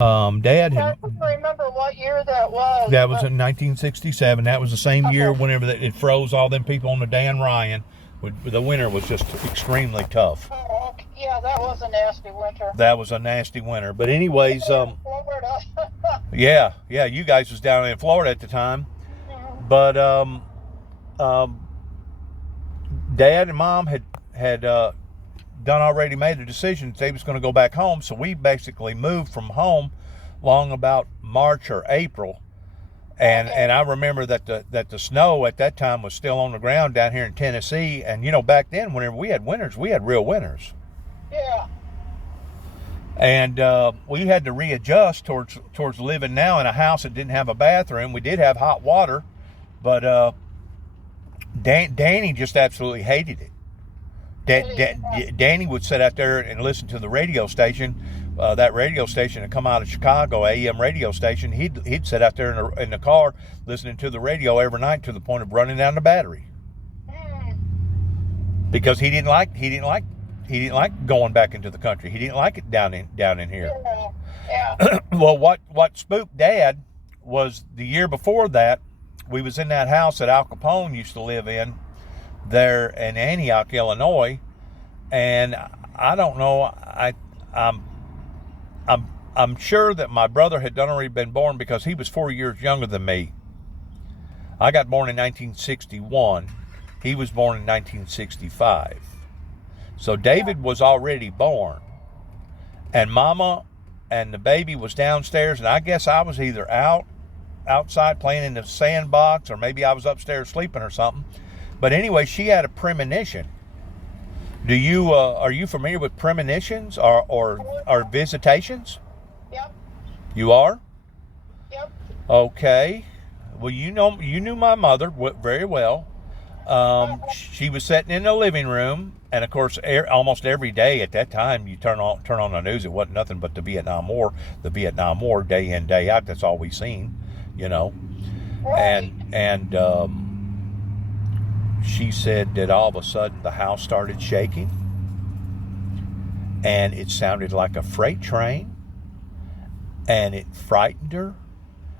Dad I had, don't remember what year that was. that was in 1967. That was the same year whenever it froze all them people on the Dan Ryan. The winter was just extremely tough. Oh, okay. Yeah, that was a nasty winter. That was a nasty winter. But anyways, Florida. yeah, you guys was down in Florida at the time. Mhm. But Dad and Mom had done already made a decision that they was going to go back home. So we basically moved from home long about March or April. And I remember that the snow at that time was still on the ground down here in Tennessee. And you know, back then, whenever we had winters, we had real winters. Yeah. And we had to readjust towards living now in a house that didn't have a bathroom. We did have hot water, but Danny just absolutely hated it. Danny would sit out there and listen to the radio station. That radio station had come out of Chicago, AM radio station. He'd sit out there in the car listening to the radio every night to the point of running down the battery, because he didn't like going back into the country. He didn't like it down in here. Yeah. Well, what spooked Dad was the year before that, we was in that house that Al Capone used to live in there in Antioch, Illinois, and I don't know. I'm sure that my brother had already been born, because he was 4 years younger than me. I got born in 1961. He was born in 1965. So David was already born, and Mama and the baby was downstairs, and I guess I was either outside playing in the sandbox, or maybe I was upstairs sleeping or something. But anyway, she had a premonition. Are you familiar with premonitions or visitations? Yep. You are? Yep. Okay. Well, you knew my mother very well. She was sitting in the living room, and of course, almost every day at that time, you turn on the news, it wasn't nothing but the Vietnam War day in, day out. That's all we seen, you know. Right. And she said that all of a sudden the house started shaking, and it sounded like a freight train, and it frightened her.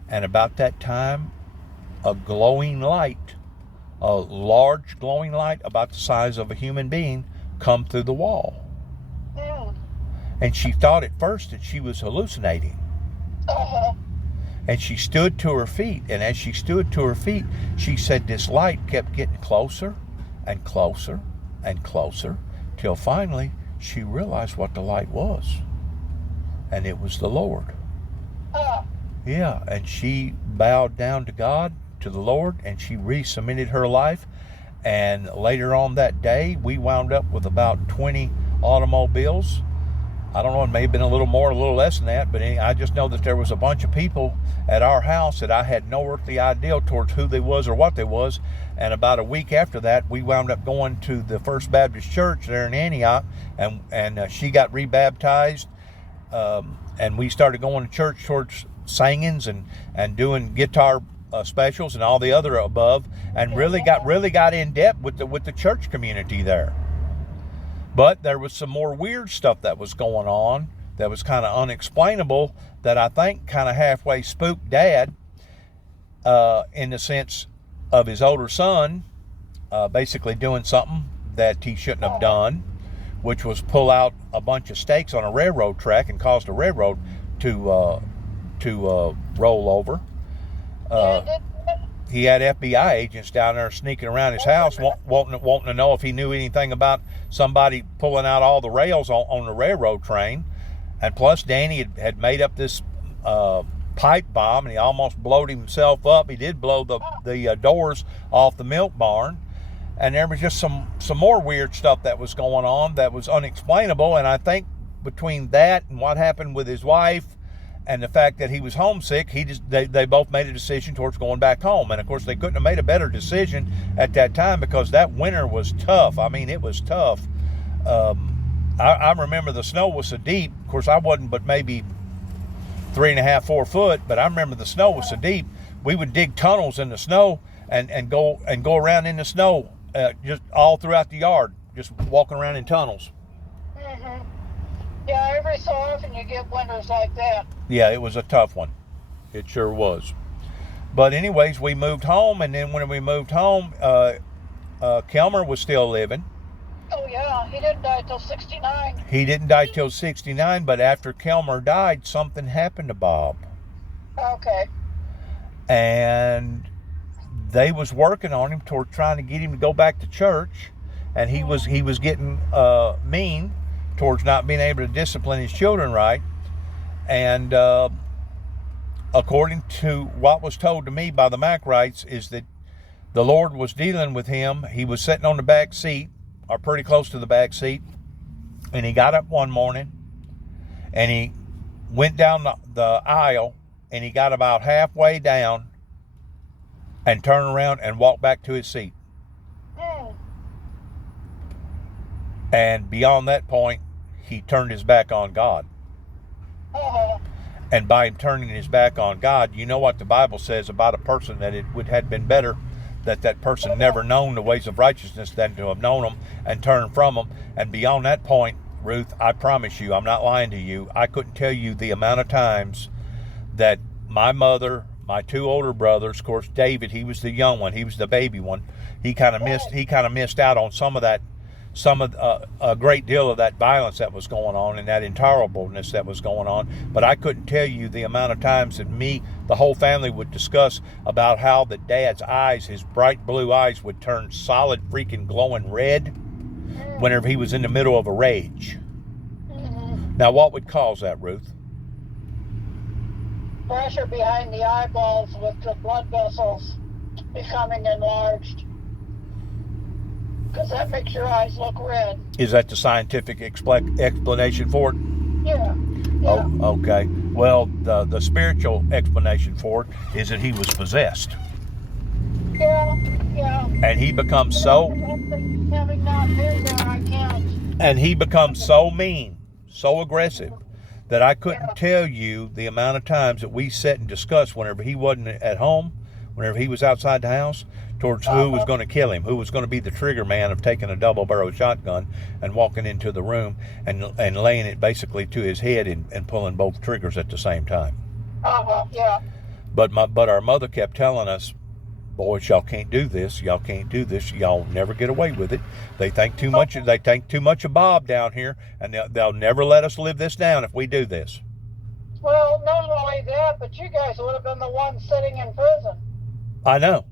And about that time, a glowing light, a large glowing light about the size of a human being, come through the wall. And she thought at first that she was hallucinating. And she stood to her feet, and as she stood to her feet, she said this light kept getting closer and closer and closer, till finally she realized what the light was. And it was the Lord. Yeah, and she bowed down to God, to the Lord, and she resubmitted her life. And later on that day, we wound up with about 20 automobiles. I don't know, it may have been a little more, a little less than that, but I just know that there was a bunch of people at our house that I had no earthly idea towards who they was or what they was. And about a week after that, we wound up going to the First Baptist Church there in Antioch, and she got rebaptized, and we started going to church towards singings and doing guitar specials and all the other above, and really got in depth with the church community there. But there was some more weird stuff that was going on that was kind of unexplainable, that I think kind of halfway spooked Dad, in the sense of his older son basically doing something that he shouldn't have done, which was pull out a bunch of stakes on a railroad track and caused the railroad to roll over. He had FBI agents down there sneaking around his house, wanting to know if he knew anything about somebody pulling out all the rails on the railroad train. And plus, Danny had made up this pipe bomb, and he almost blowed himself up. He did blow the doors off the milk barn. And there was just some more weird stuff that was going on that was unexplainable. And I think between that and what happened with his wife, and the fact that he was homesick, they both made a decision towards going back home. And of course, they couldn't have made a better decision at that time, because that winter was tough. I mean, it was tough. I remember the snow was so deep. Of course, I wasn't but maybe 3.5, 4 foot, but I remember the snow was so deep, we would dig tunnels in the snow and go around in the snow, just all throughout the yard, just walking around in tunnels. Yeah, every so often you get winters like that. Yeah, it was a tough one. It sure was. But anyways, we moved home, and then when we moved home, Kelmer was still living. Oh yeah, he didn't die till 69. He didn't die till 69, but after Kelmer died, something happened to Bob. Okay. And they was working on him toward trying to get him to go back to church, and he was getting mean towards not being able to discipline his children right. And according to what was told to me by the Macwrights, is that the Lord was dealing with him. He was sitting on the back seat, or pretty close to the back seat, and he got up one morning and he went down the aisle, and he got about halfway down and turned around and walked back to his seat. And beyond that point, he turned his back on God. And by him turning his back on God, you know what the Bible says about a person, that it would have been better that person never known the ways of righteousness than to have known them and turned from them. And beyond that point, Ruth, I promise you, I'm not lying to you, I couldn't tell you the amount of times that my mother, my two older brothers, of course David, he was the young one, he was the baby one, he kind of missed out on a great deal of that violence that was going on and that intolerableness that was going on. But I couldn't tell you the amount of times that the whole family would discuss about how the dad's eyes, his bright blue eyes, would turn solid freaking glowing red whenever he was in the middle of a rage. Now, what would cause that, Ruth? Pressure behind the eyeballs with the blood vessels becoming enlarged. Because that makes your eyes look red. Is that the scientific explanation for it? Yeah. Oh, okay. Well, the spiritual explanation for it is that he was possessed. Yeah. And he becomes so... Having not been there, I can't. And he becomes so mean, so aggressive, that I couldn't tell you the amount of times that we sat and discussed whenever he wasn't at home, whenever he was outside the house, towards who was going to kill him, who was going to be the trigger man of taking a double-barrel shotgun and walking into the room and laying it basically to his head and pulling both triggers at the same time. Yeah. But our mother kept telling us, boys, y'all can't do this. Y'all can't do this. Y'all never get away with it. They think too much. They think too much of Bob down here, and they'll never let us live this down if we do this. Well, not only that, but you guys would have been the ones sitting in prison. I know.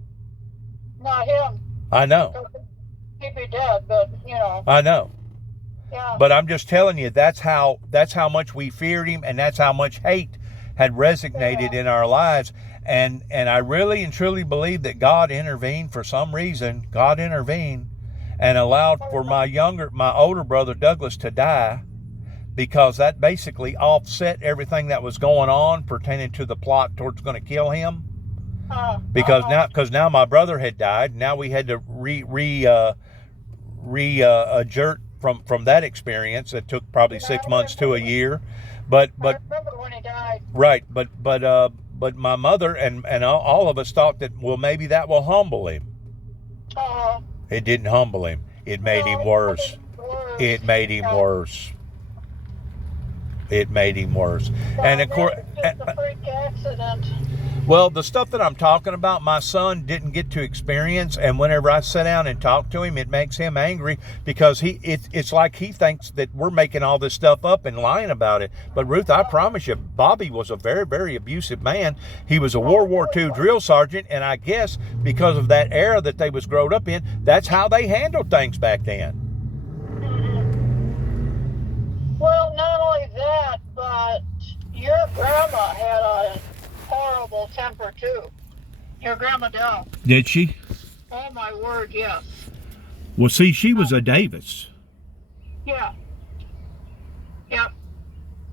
Not him. I know. He'd be dead, but you know. I know. Yeah. But I'm just telling you, that's how much we feared him, and that's how much hate had resonated in our lives. And I really and truly believe that God intervened for some reason. God intervened and allowed for my older brother Douglas to die, because that basically offset everything that was going on pertaining to the plot towards going to kill him. Because now my brother had died. Now we had to adjust from that experience. That took probably 6 months to a year. But I remember when he died. Right, but my mother and all of us thought that, well, maybe that will humble him. It didn't humble him. It made him worse. It made him worse. It made him worse. And of course, just a freak accident. Well, the stuff that I'm talking about, my son didn't get to experience, and whenever I sit down and talk to him, it makes him angry, because it's like he thinks that we're making all this stuff up and lying about it. But Ruth, I promise you, Bobby was a very, very abusive man. He was a World War II drill sergeant, and I guess because of that era that they was growed up in, that's how they handled things back then. Well, not only that, but your grandma had a horrible temper too. Your grandma Dell. Did she? Oh my word, yes. Well, see, she was a Davis. Yeah. Yep.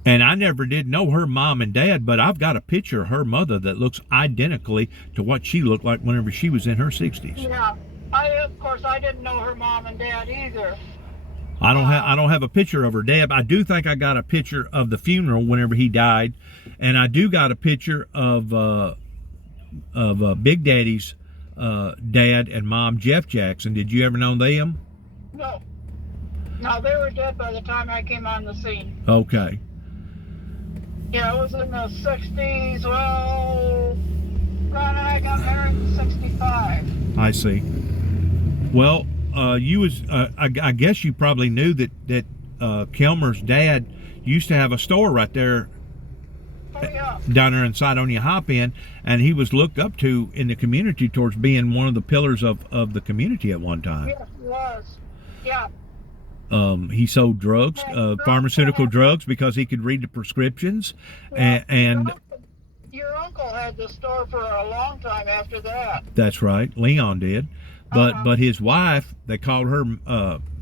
And I never did know her mom and dad, but I've got a picture of her mother that looks identically to what she looked like whenever she was in her 60s. Yeah. Of course, I didn't know her mom and dad either. I don't have a picture of her dad. I do think I got a picture of the funeral whenever he died, and I do got a picture of Big Daddy's dad and mom, Jeff Jackson. Did you ever know them? No. No, they were dead by the time I came on the scene. Okay. Yeah, it was in the 60s. Well, Ron and I got married in 65. I see. Well, I guess you probably knew that Kelmer's dad used to have a store right there Oh, yeah. down there in Sidonia Hop-In, and he was looked up to in the community towards being one of the pillars of the community at one time. Yes, he was. Yeah. He sold drugs, pharmaceutical drugs, because he could read the prescriptions, Yeah. and Your uncle had the store for a long time after that. that's right, Leon did. But his wife, they called her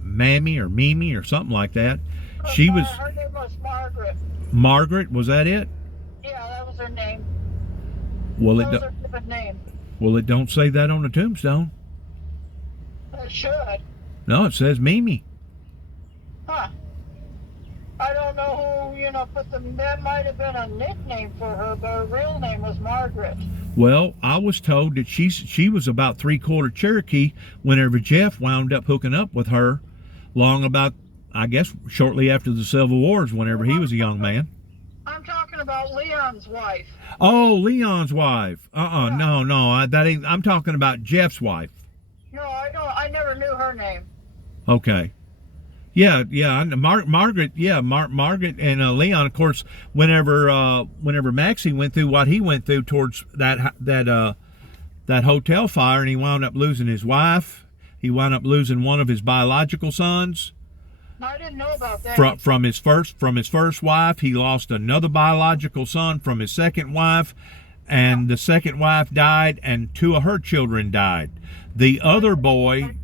Mammy or Mimi or something like that. Her name was Margaret. Margaret, was that it? Yeah, that was her name. Well, That was her given name. Well, it don't say that on the tombstone. It should. No, it says Mimi. Huh. I don't know who, put them. That might have been a nickname for her, but her real name was Margaret. Well, I was told that she was about 3/4 Cherokee whenever Jeff wound up hooking up with her, I guess, shortly after the Civil Wars, whenever he was a young man. I'm talking about Leon's wife. Oh, Leon's wife. Yeah. No, that ain't. I'm talking about Jeff's wife. No, I don't. I never knew her name. Okay. Yeah. Margaret. Yeah, Margaret and Leon. Of course, whenever Maxie went through what he went through towards that hotel fire, and he wound up losing his wife. He wound up losing one of his biological sons. I didn't know about that. From his first wife, he lost another biological son from his second wife, and the second wife died, and 2 of her children died. The other boy,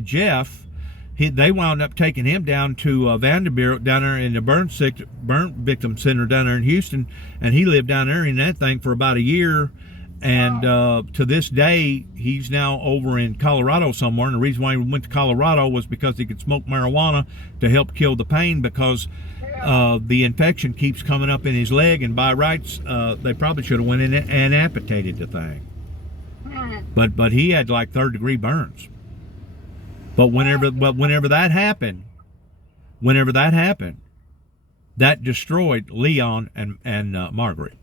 Jeff, they wound up taking him down to Vanderbilt, down there in the burn victim center down there in Houston, and he lived down there in that thing for about a year. And to this day, he's now over in Colorado somewhere. And the reason why he went to Colorado was because he could smoke marijuana to help kill the pain, because the infection keeps coming up in his leg. And by rights, they probably should have went in and amputated the thing. But he had like 3rd-degree burns. But whenever that happened, that destroyed Leon and Margaret.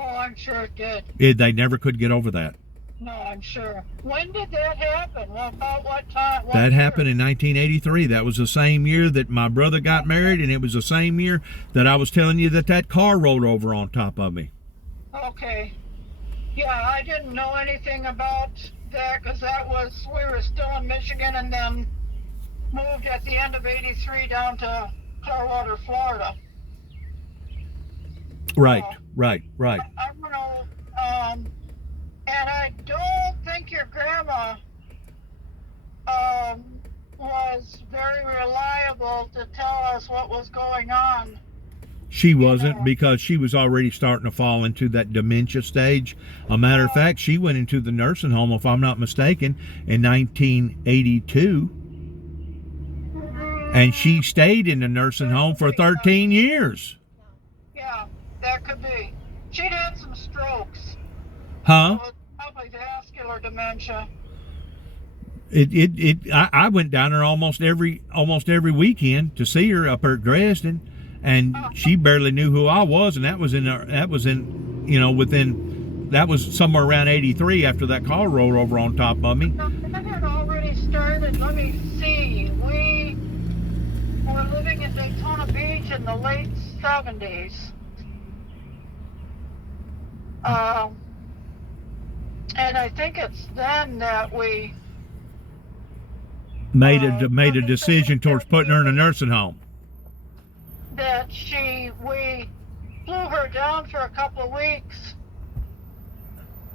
Oh, I'm sure it did. They never could get over that. No, I'm sure. When did that happen? Well, about what time? That happened in 1983. That was the same year that my brother got married, and it was the same year that I was telling you that car rolled over on top of me. Okay. Yeah, I didn't know anything about that, because we were still in Michigan, and then moved at the end of 83 down to Clearwater, Florida. Right. I don't know, and I don't think your grandma was very reliable to tell us what was going on. She wasn't, because she was already starting to fall into that dementia stage. A matter of fact, she went into the nursing home, if I'm not mistaken, in 1982. And she stayed in the nursing home for 13 years. Yeah, that could be. She'd had some strokes. Huh? So probably vascular dementia. I went down there almost every weekend to see her up there at Dresden, and she barely knew who I was, and that was somewhere around 83 after that car rolled over on top of me. That had already started. Let me see. We were living in Daytona Beach in the late 70s. And I think it's then that we made a decision towards putting her in a nursing home. That we flew her down for a couple of weeks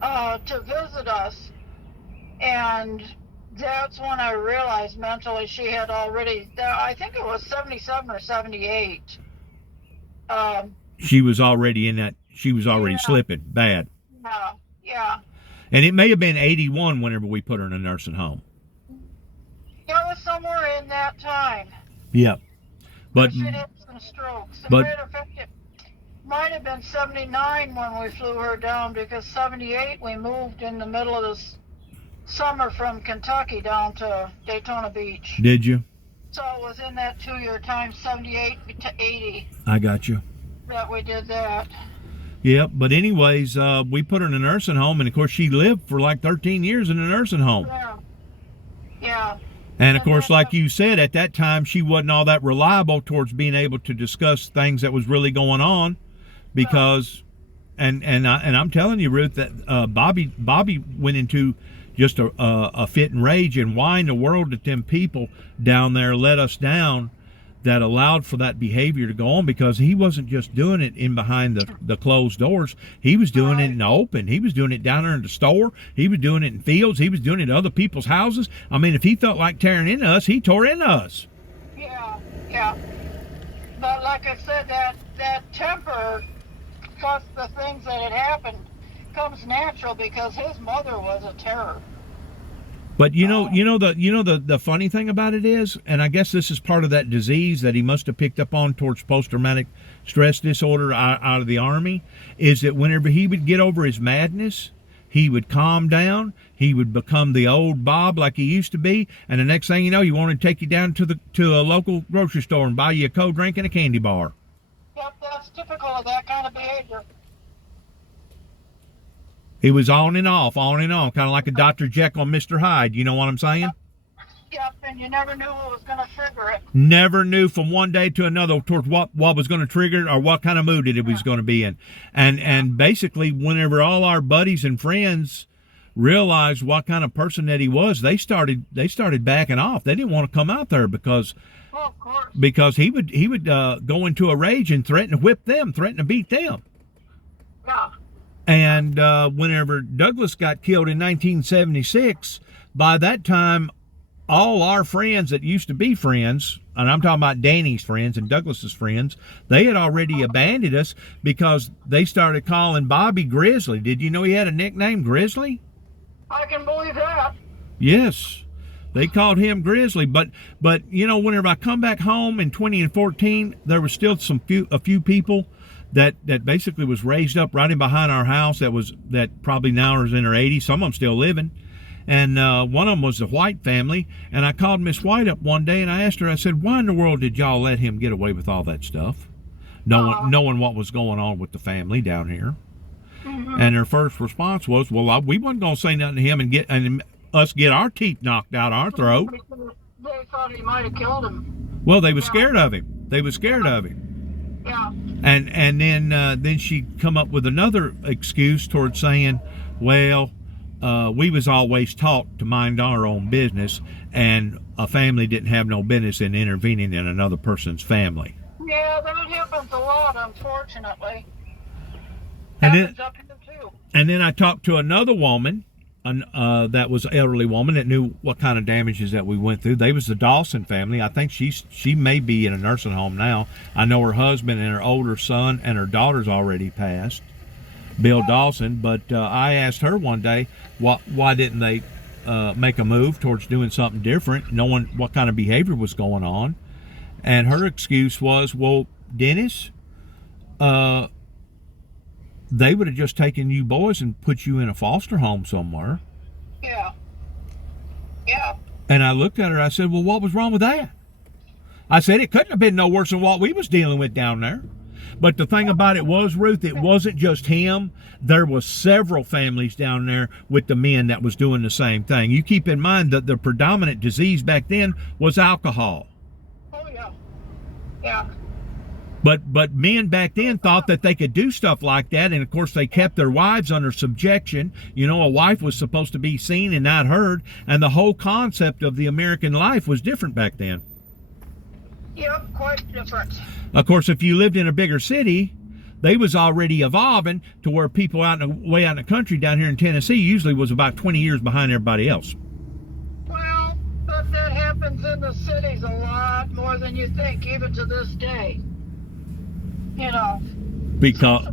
to visit us, and that's when I realized mentally she had already, I think it was 77 or 78. She was already in that, she was already slipping bad. Yeah. And it may have been 81 whenever we put her in a nursing home. It was somewhere in that time. Yeah. But she had some strokes. But it might have been 79 when we flew her down, because 78 we moved in the middle of this summer from Kentucky down to Daytona Beach. Did you? So it was in that 2-year time, 78 to 80, I got you. that we did that. Yep, but anyways, we put her in a nursing home, and of course she lived for like 13 years in a nursing home. Yeah. Yeah. And of course, then, like you said, at that time she wasn't all that reliable towards being able to discuss things that was really going on, because, and I'm telling you, Ruth, that Bobby went into just a fit and rage and whined the world that them people down there let us down, that allowed for that behavior to go on, because he wasn't just doing it in behind the closed doors. He was doing it in the open. He was doing it down there in the store. He was doing it in fields. He was doing it at other people's houses. I mean, if he felt like tearing into us, he tore into us. Yeah, yeah. But like I said, that temper plus the things that had happened comes natural, because his mother was a terror. But the funny thing about it is, and I guess this is part of that disease that he must have picked up on towards post-traumatic stress disorder out of the Army, is that whenever he would get over his madness, he would calm down, he would become the old Bob like he used to be, and the next thing you know, he wanted to take you down to a local grocery store and buy you a cold drink and a candy bar. Yep, that's typical of that kind of behavior. It was on and off, kind of like a Dr. Jekyll and Mr. Hyde. You know what I'm saying? Yep, and you never knew what was going to trigger it. Never knew from one day to another towards what was going to trigger it, or what kind of mood it was going to be in. And basically, whenever all our buddies and friends realized what kind of person that he was, they started backing off. They didn't want to come out there because Well, of course. he would go into a rage and threaten to whip them, threaten to beat them. Yeah. And whenever Douglas got killed in 1976, by that time, all our friends that used to be friends, and I'm talking about Danny's friends and Douglas's friends, they had already abandoned us because they started calling Bobby Grizzly. Did you know he had a nickname, Grizzly? I can believe that. Yes. They called him Grizzly. But whenever I come back home in 2014, there was still a few people that basically was raised up right in behind our house that probably now is in their 80s. Some of them still living. And one of them was the White family. And I called Miss White up one day and I asked her, I said, why in the world did y'all let him get away with all that stuff? Knowing what was going on with the family down here. Mm-hmm. And her first response was, well, we wasn't going to say nothing to him and us get our teeth knocked out our throat. They thought he might have killed him. Well, they were scared of him. They were scared of him. Yeah. And then she'd come up with another excuse towards saying, well, we was always taught to mind our own business, and a family didn't have no business in intervening in another person's family. Yeah, that happens a lot, unfortunately. And happens up here too. And then I talked to another woman, that was an elderly woman that knew what kind of damages that we went through. They was the Dawson family. I think she may be in a nursing home now. I know her husband and her older son and her daughter's already passed, Bill Dawson. But I asked her one day, why didn't they make a move towards doing something different, knowing what kind of behavior was going on? And her excuse was, well, Dennis, they would have just taken you boys and put you in a foster home somewhere. Yeah. Yeah. And I looked at her, I said, well, what was wrong with that? I said, it couldn't have been no worse than what we was dealing with down there. But the thing about it was, Ruth, it wasn't just him. There was several families down there with the men that was doing the same thing. You keep in mind that the predominant disease back then was alcohol. Oh, yeah. Yeah. But men back then thought that they could do stuff like that, and of course they kept their wives under subjection. You know, a wife was supposed to be seen and not heard, and the whole concept of the American life was different back then. Yep, quite different. Of course, if you lived in a bigger city, they was already evolving to where people way out in the country down here in Tennessee usually was about 20 years behind everybody else. Well, but that happens in the cities a lot more than you think, even to this day. You know, Because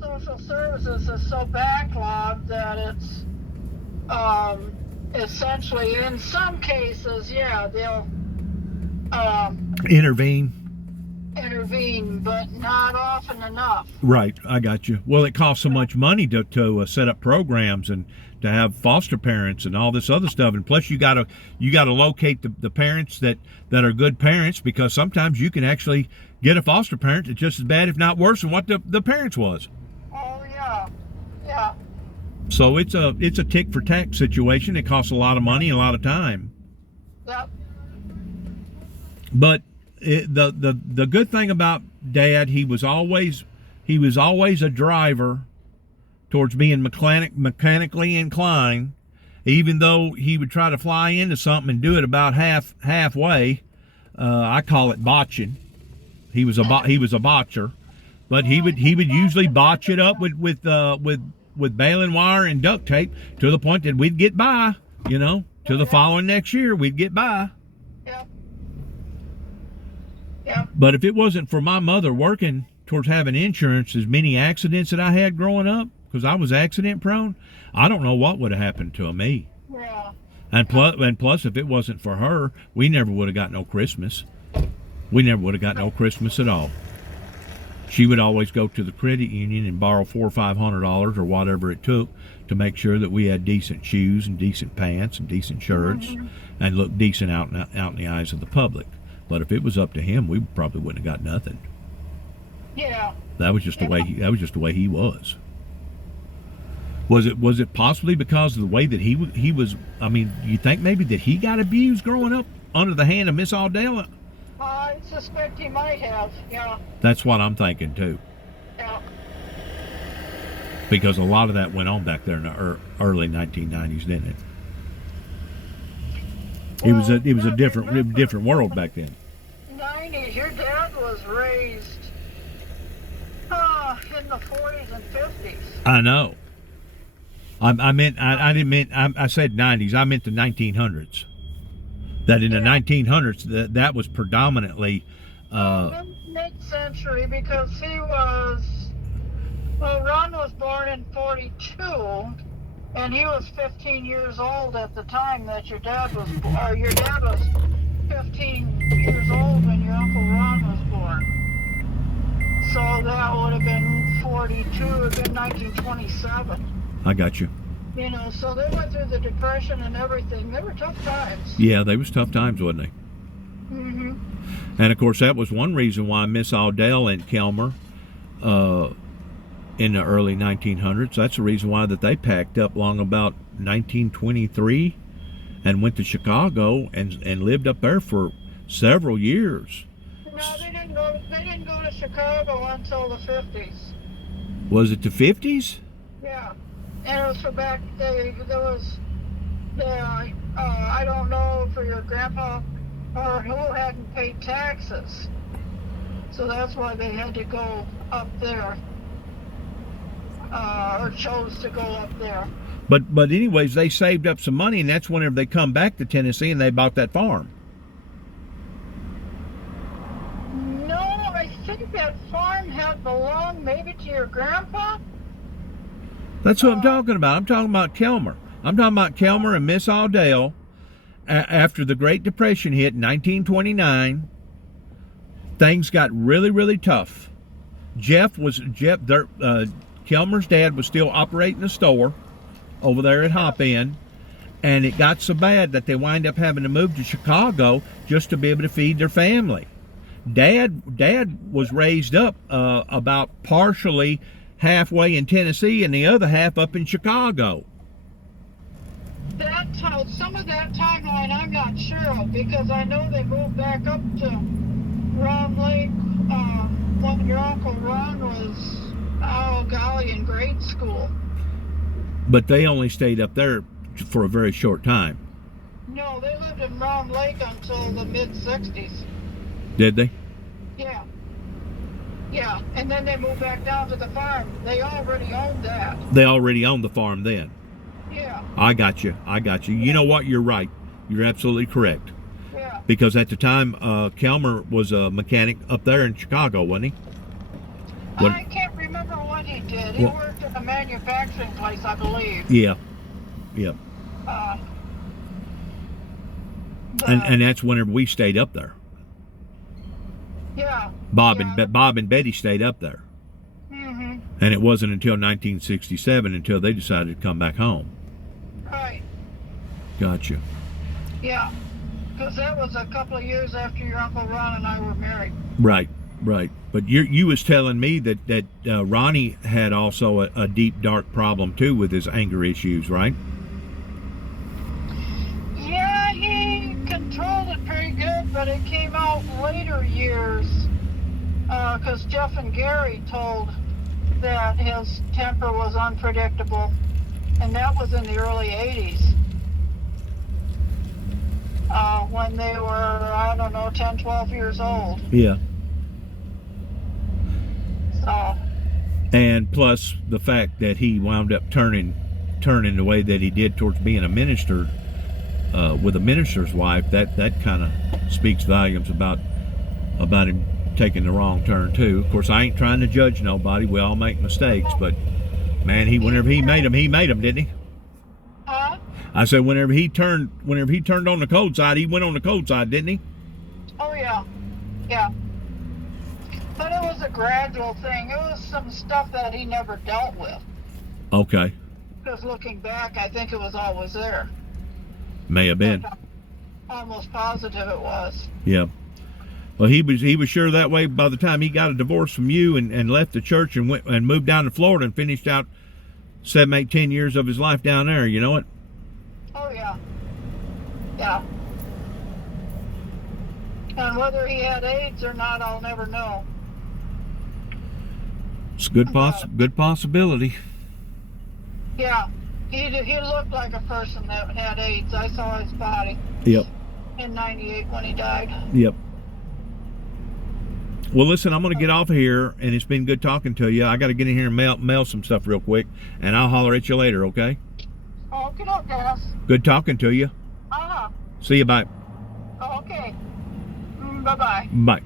social services is so backlogged that it's essentially, in some cases, yeah, they'll intervene. intervene, but not often enough. Right, I got you. Well, it costs so much money to set up programs and to have foster parents and all this other stuff, and plus you gotta locate the parents that are good parents, because sometimes you can actually get a foster parent that's just as bad, if not worse, than what the parents was. Oh yeah, yeah. So it's a tick for tack situation. It costs a lot of money and a lot of time. Yep. But the good thing about Dad, he was always a driver towards being mechanically inclined, even though he would try to fly into something and do it about halfway. I call it botching. He was a botcher, but he would usually botch it up with baling wire and duct tape to the point that we'd get by. To the following next year we'd get by. Yep. Yep. But if it wasn't for my mother working towards having insurance, as many accidents that I had growing up, because I was accident prone, I don't know what would have happened to me. Yeah. And plus, if it wasn't for her, we never would have got no Christmas. We never would have got no Christmas at all. She would always go to the credit union and borrow $400 or $500 or whatever it took to make sure that we had decent shoes and decent pants and decent shirts, and looked decent out in the eyes of the public. But if it was up to him, we probably wouldn't have got nothing. Yeah. That was just the way he was. Was it possibly because of the way that he was? I mean, you think maybe that he got abused growing up under the hand of Miss Aldell? I suspect he might have. Yeah. That's what I'm thinking too. Yeah. Because a lot of that went on back there in the early 1990s, didn't it? It was a different world back then. 90s. Your dad was raised in the 40s and 50s. I know. I said 90s. I meant the 1900s. That in the 1900s, that was predominantly mid-century, because Ron was born in 42, and he was 15 years old at the time that your dad was 15 years old when your Uncle Ron was born. So that would have been 42, it would have been 1927. I got you. So they went through the Depression and everything. They were tough times. Yeah, they was tough times, wasn't they? Mm-hmm. And of course, that was one reason why Miss Aldell and Kelmer, in the early 1900s, that's the reason why that they packed up long about 1923 and went to Chicago and lived up there for several years. No, they didn't go to Chicago until the 50s. Was it the 50s? Yeah. And it was for back, I don't know, for your grandpa or who hadn't paid taxes. So that's why they had to go up there, or chose to go up there. But anyways, they saved up some money, and that's whenever they come back to Tennessee and they bought that farm. No, I think that farm had belonged maybe to your grandpa. That's what I'm talking about. I'm talking about Kelmer. I'm talking about Kelmer and Miss Aldell. After the Great Depression hit in 1929, things got really, really tough. Kelmer's dad was still operating the store over there at Hop End, and it got so bad that they wind up having to move to Chicago just to be able to feed their family. Dad was raised up about partially halfway in Tennessee and the other half up in Chicago. Some of that timeline I'm not sure of, because I know they moved back up to Round Lake when your Uncle Ron was, in grade school. But they only stayed up there for a very short time. No, they lived in Round Lake until the mid-60s. Did they? Yeah. Yeah, and then they moved back down to the farm. They already owned that. They already owned the farm then. Yeah. I got you. You know what? You're right. You're absolutely correct. Yeah. Because at the time, Kelmer was a mechanic up there in Chicago, wasn't he? I can't remember what he did. He worked at a manufacturing place, I believe. Yeah. And that's whenever we stayed up there. Yeah. Bob Yeah. and Bob and Betty stayed up there. Mm-hmm. And it wasn't until 1967 until they decided to come back home. Right. Gotcha. Yeah. Because that was a couple of years after your Uncle Ron and I were married. Right. But you was telling me that Ronnie had also a deep, dark problem too with his anger issues, right? Yeah, he controlled it pretty good, but it came out later years. Because Jeff and Gary told that his temper was unpredictable. And that was in the early 80s. When they were, I don't know, 10, 12 years old. Yeah. So, And plus the fact that he wound up turning the way that he did towards being a minister, with a minister's wife, that kind of speaks volumes about him taking the wrong turn too. Of course, I ain't trying to judge nobody. We all make mistakes, but man, whenever he made them, didn't he? huh? I said whenever he turned on the cold side, he went on the cold side, didn't he? Oh, yeah. Yeah. But it was a gradual thing. It was some stuff that he never dealt with. Okay. Because looking back, I think it was always there. May have been. I'm almost positive it was. Yeah. Well, he was sure that way by the time he got a divorce from you and left the church and went and moved down to Florida and finished out 7, 8, 10 years of his life down there. You know it? Oh, yeah. Yeah. And whether he had AIDS or not, I'll never know. It's a good possibility. Yeah. He looked like a person that had AIDS. I saw his body. Yep. In 98 when he died. Yep. Well, listen, I'm going to get off of here, and it's been good talking to you. I got to get in here and mail some stuff real quick, and I'll holler at you later, okay? Okay, Dennis. Good talking to you. Uh-huh. See you, bye. Okay. Bye-bye. Bye.